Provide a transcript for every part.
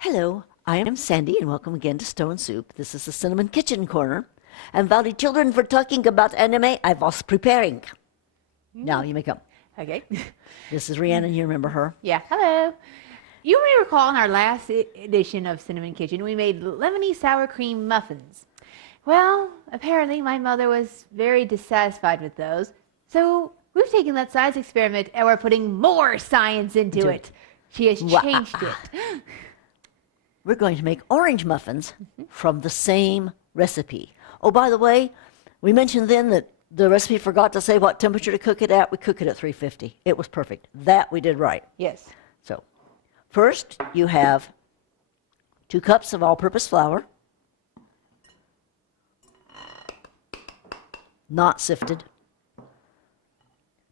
Hello, I am Sandy, and welcome again to Stone Soup. This is the Cinnamon Kitchen Corner. And while the children were talking about anime, I was preparing. Now you may come. Okay. This is Rhiannon, you remember her? Yeah. Hello. You may recall in our last edition of Cinnamon Kitchen, we made lemony sour cream muffins. Well, apparently my mother was very dissatisfied with those. So we've taken that science experiment and we're putting more science into it. She has changed it. We're going to make orange muffins from the same recipe. Oh, by the way, we mentioned then that the recipe forgot to say what temperature to cook it at. We cook it at 350. It was perfect. That we did right. Yes. So, first you have 2 cups of all-purpose flour, not sifted,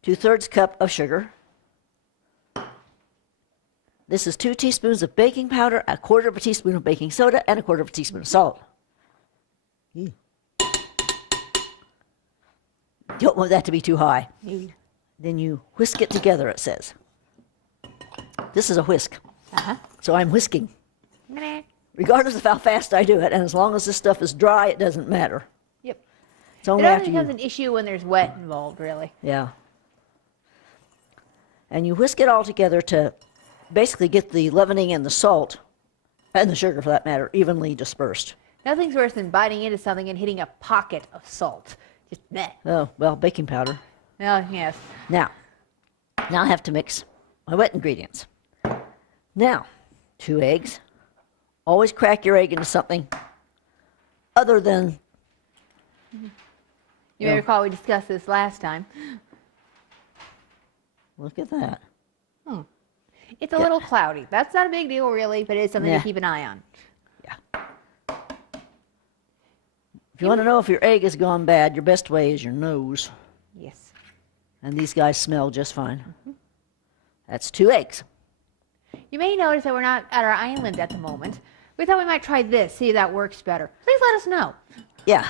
2/3 cup of sugar. This is 2 teaspoons of baking powder, 1/4 of a teaspoon of baking soda, and 1/4 of a teaspoon of salt. You don't want that to be too high. Then you whisk it together, it says. This is a whisk. So I'm whisking. Regardless of how fast I do it, and as long as this stuff is dry, it doesn't matter. Yep. It's only It after only you... becomes an issue when there's wet involved, really. Yeah. And you whisk it all together to basically get the leavening and the salt, and the sugar for that matter, evenly dispersed. Nothing's worse than biting into something and hitting a pocket of salt. Just meh. Oh, well, baking powder. Oh, yes. Now I have to mix my wet ingredients. Now, 2 eggs. Always crack your egg into something other than... You may recall we discussed this last time. Look at that. It's a little cloudy. That's not a big deal, really, but it's something to keep an eye on. Yeah. If you want to know if your egg has gone bad, your best way is your nose. Yes. And these guys smell just fine. That's 2 eggs. You may notice that we're not at our island at the moment. We thought we might try this, see if that works better. Please let us know. Yeah.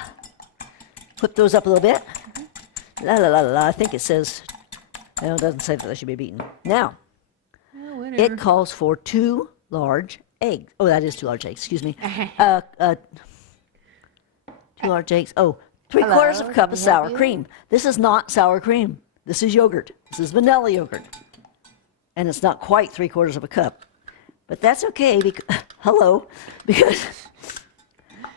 Whip those up a little bit. La la la la. I think it says... No, it doesn't say that they should be beaten. Now, it calls for 2 large eggs. Oh, that is 2 large eggs. Excuse me. 2 large eggs. Oh, 3/4 of a cup of sour cream. This is not sour cream. This is yogurt. This is vanilla yogurt. And it's not quite 3/4 of a cup. But that's okay.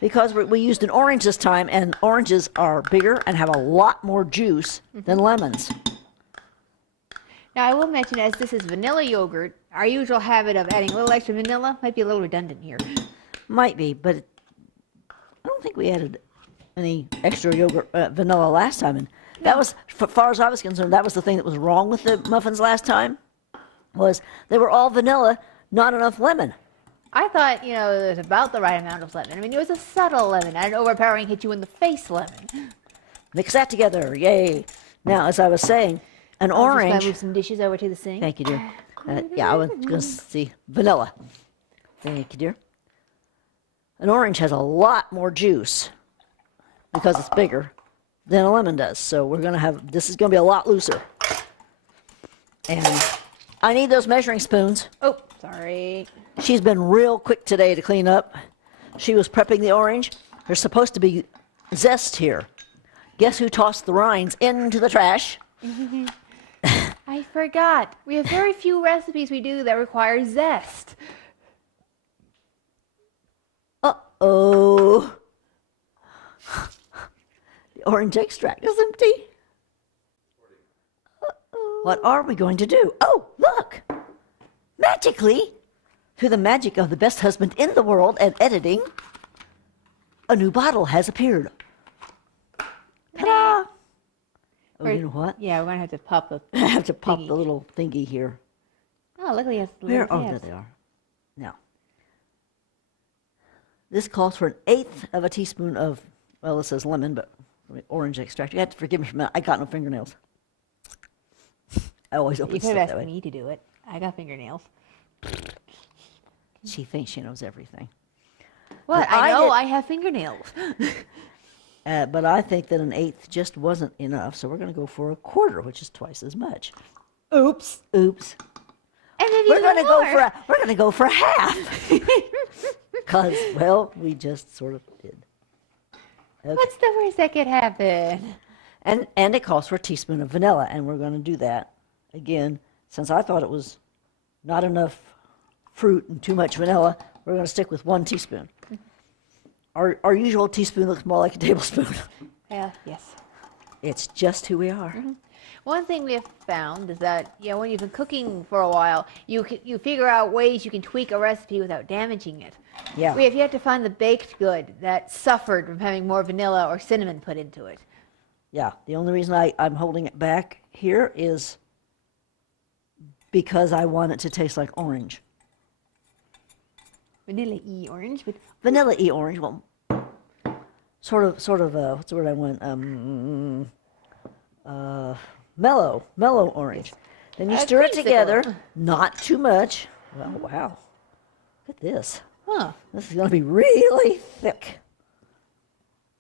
Because we used an orange this time, and oranges are bigger and have a lot more juice than lemons. Now, I will mention, as this is vanilla yogurt, our usual habit of adding a little extra vanilla might be a little redundant here. Might be, but I don't think we added any extra yogurt, vanilla last time. And that was, as far as I was concerned, that was the thing that was wrong with the muffins last time, was they were all vanilla, not enough lemon. I thought, it was about the right amount of lemon. I mean, it was a subtle lemon, not an overpowering hit you in the face lemon. Mix that together, yay. Now, as I was saying, an orange... Just move some dishes over to the sink. Thank you, dear. Yeah, I was going to see vanilla. Thank you, dear. An orange has a lot more juice because it's bigger than a lemon does. So we're going to have, this is going to be a lot looser. And I need those measuring spoons. Oh, sorry. She's been real quick today to clean up. She was prepping the orange. There's supposed to be zest here. Guess who tossed the rinds into the trash? I forgot. We have very few recipes we do that require zest. Uh-oh. The orange extract is empty. Uh-oh. What are we going to do? Oh, look! Magically, through the magic of the best husband in the world and editing, a new bottle has appeared. Ta-da! Oh, you know what? Yeah, we're going to have to pop the I have to pop thingy. the little thingy here. Oh, look at this. Where? Oh, there they are. Now, this calls for 1/8 of a teaspoon of, well, it says lemon, but orange extract. You have to forgive me for a minute. I got no fingernails. I always open You could stuff have that asked way. me to do it. I got fingernails. She thinks she knows everything. What? Well, I know I have fingernails. But I think that 1/8 just wasn't enough, so we're going to go for 1/4, which is twice as much. Oops. Oops. And then We're going to go for half. Because, well, we just sort of did. Okay. What's the worst that could happen? And it calls for a teaspoon of vanilla, and we're going to do that. Again, since I thought it was not enough fruit and too much vanilla, we're going to stick with 1 teaspoon. Our usual teaspoon looks more like a tablespoon. Well, yes. It's just who we are. One thing we have found is that, when you've been cooking for a while, you figure out ways you can tweak a recipe without damaging it. Yeah. We have yet to find the baked good that suffered from having more vanilla or cinnamon put into it. Yeah, the only reason I'm holding it back here is because I want it to taste like orange. Vanilla-y orange, but Vanilla-y orange, well, sort of, what's the word I want? Mellow orange. Then you stir it creamsicle. together, not too much. Well, wow, look at this. huh. This is going to be really thick.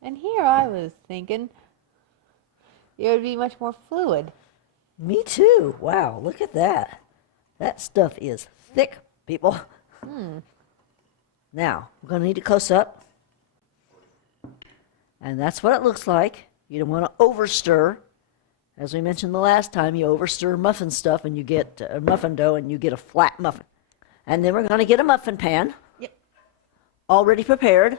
And here I was thinking it would be much more fluid. Me too. Wow, look at that. That stuff is thick, people. Now, we're going to need a close-up. And that's what it looks like. You don't want to overstir. As we mentioned the last time, you overstir muffin stuff and you get muffin dough and you get a flat muffin. And then we're going to get a muffin pan. Yep. Already prepared,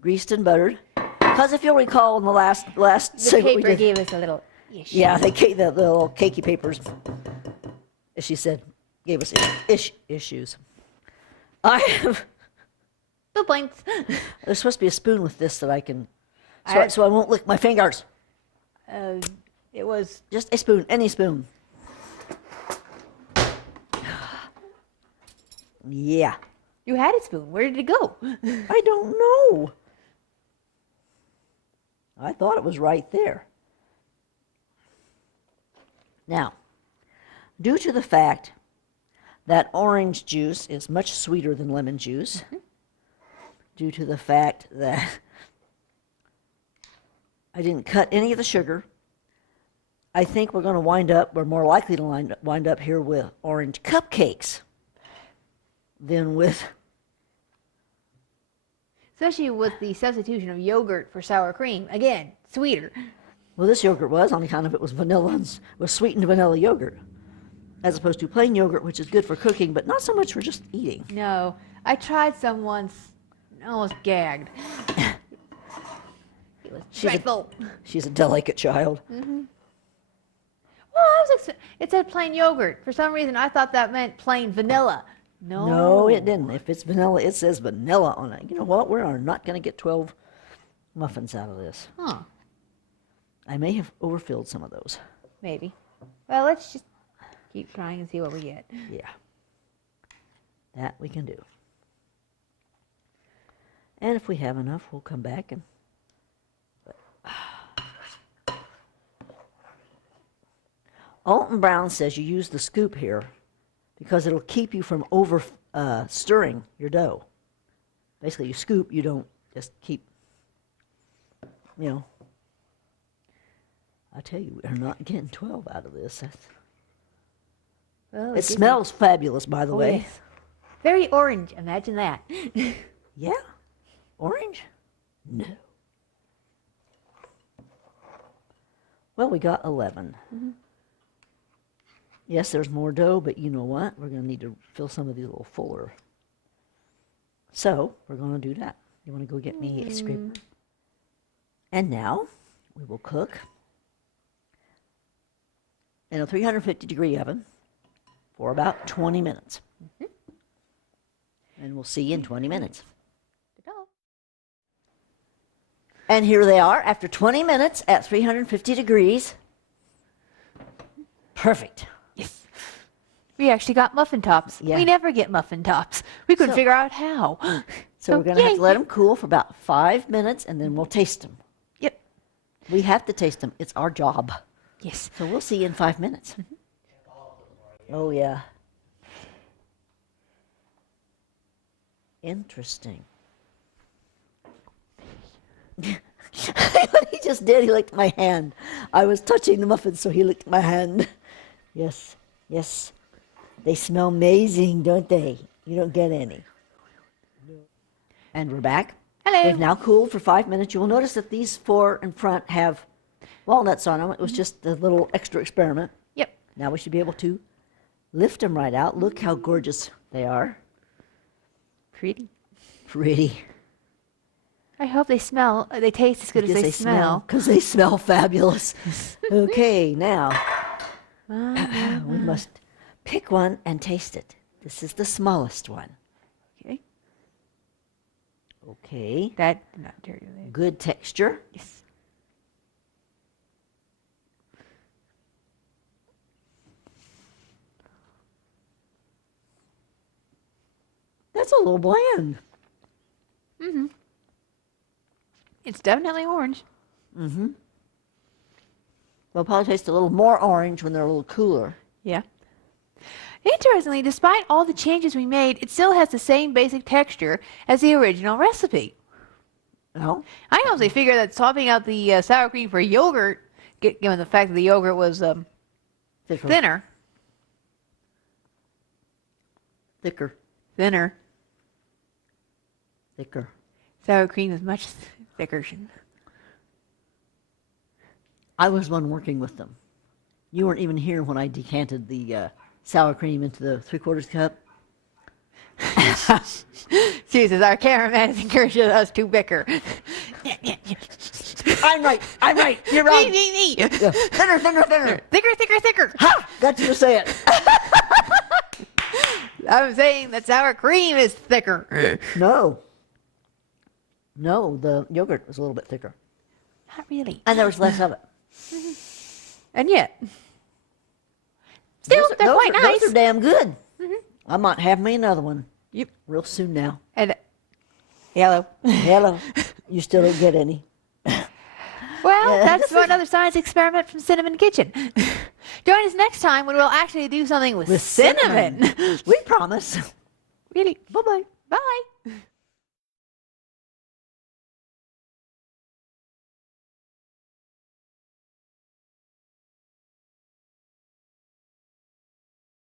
greased and buttered. Because if you'll recall in the last The segment we paper did, gave us a little issue. yeah, the little cakey papers, as she said, gave us issues. I have. No points. There's supposed to be a spoon with this that I can, I- so I won't lick my fingers. It was Just a spoon, any spoon. Yeah, you had a spoon. Where did it go? I don't know. I thought it was right there. Now, due to the fact that orange juice is much sweeter than lemon juice, due to the fact that I didn't cut any of the sugar, I think we're going to we're more likely to wind up here with orange cupcakes than with, Especially with the substitution of yogurt for sour cream. Again, sweeter. well, this yogurt was on account of it was was sweetened vanilla yogurt, as opposed to plain yogurt, which is good for cooking, but not so much for just eating. No, I tried some once, almost gagged. It was dreadful. She's a delicate child. Well, it said plain yogurt. For some reason, I thought that meant plain vanilla. No. No, it didn't. If it's vanilla, it says vanilla on it. You know what? We are not going to get 12 muffins out of this. Huh. I may have overfilled some of those. Maybe. Well, let's just keep trying and see what we get. Yeah. That we can do. And if we have enough, we'll come back and... Alton Brown says you use the scoop here because it'll keep you from over stirring your dough. Basically, you scoop, you don't just keep, I tell you, we're not getting 12 out of this. Oh, It smells fabulous, by the way. yes. Very orange. Imagine that. Yeah? Orange? No. Well, we got 11. Yes, there's more dough, but you know what? We're going to need to fill some of these a little fuller. So, we're going to do that. You want to go get me a scraper? And now, we will cook in a 350-degree oven for about 20 minutes. And we'll see you in 20 minutes. Ta-da. And here they are after 20 minutes at 350 degrees. Perfect. Yes. We actually got muffin tops. Yeah. We never get muffin tops. We couldn't So- figure out how. So we're going to have to yay. let them cool for about 5 minutes, and then we'll taste them. Yep. We have to taste them. It's our job. Yes. So we'll see you in 5 minutes. Oh, yeah. Interesting. What he just did, he licked my hand. I was touching the muffins, so he licked my hand. Yes, yes. They smell amazing, don't they? You don't get any. And we're back. Hello. They've now cooled for 5 minutes. You will notice that these 4 in front have walnuts on them. It was just a little extra experiment. Yep. Now we should be able to lift them right out. Look how gorgeous they are. Pretty. Pretty. I hope they taste as good as they smell. Because they smell fabulous. Okay, now we must pick one and taste it. This is the smallest one. Okay. Okay. That did not tear your leg. Good texture. Yes. That's a little bland. Mm-hmm. It's definitely orange. Mm-hmm. They'll probably taste a little more orange when they're a little cooler. Yeah. Interestingly, despite all the changes we made, it still has the same basic texture as the original recipe. No? I honestly figured that swapping out the sour cream for yogurt, given the fact that the yogurt was thinner. Thicker. Thinner. Thicker. Sour cream is much thicker. I was the one working with them. You weren't even here when I decanted the sour cream into the 3/4 cup. Jesus, our cameraman is encouraging us to bicker. I'm right. You're wrong. Me. Yeah. Thinner. Thicker. Ha! Got you to say it. I'm saying that sour cream is thicker. No, the yogurt was a little bit thicker. Not really. And there was less of it. And yet, still, they're quite nice. Those are damn good. Mm-hmm. I might have me another one. Yep. Real soon now. And hello. Hello. You still don't get any. Well, that's for another science experiment from Cinnamon Kitchen. Join us next time when we'll actually do something with cinnamon. We promise. Really. Bye-bye. Bye.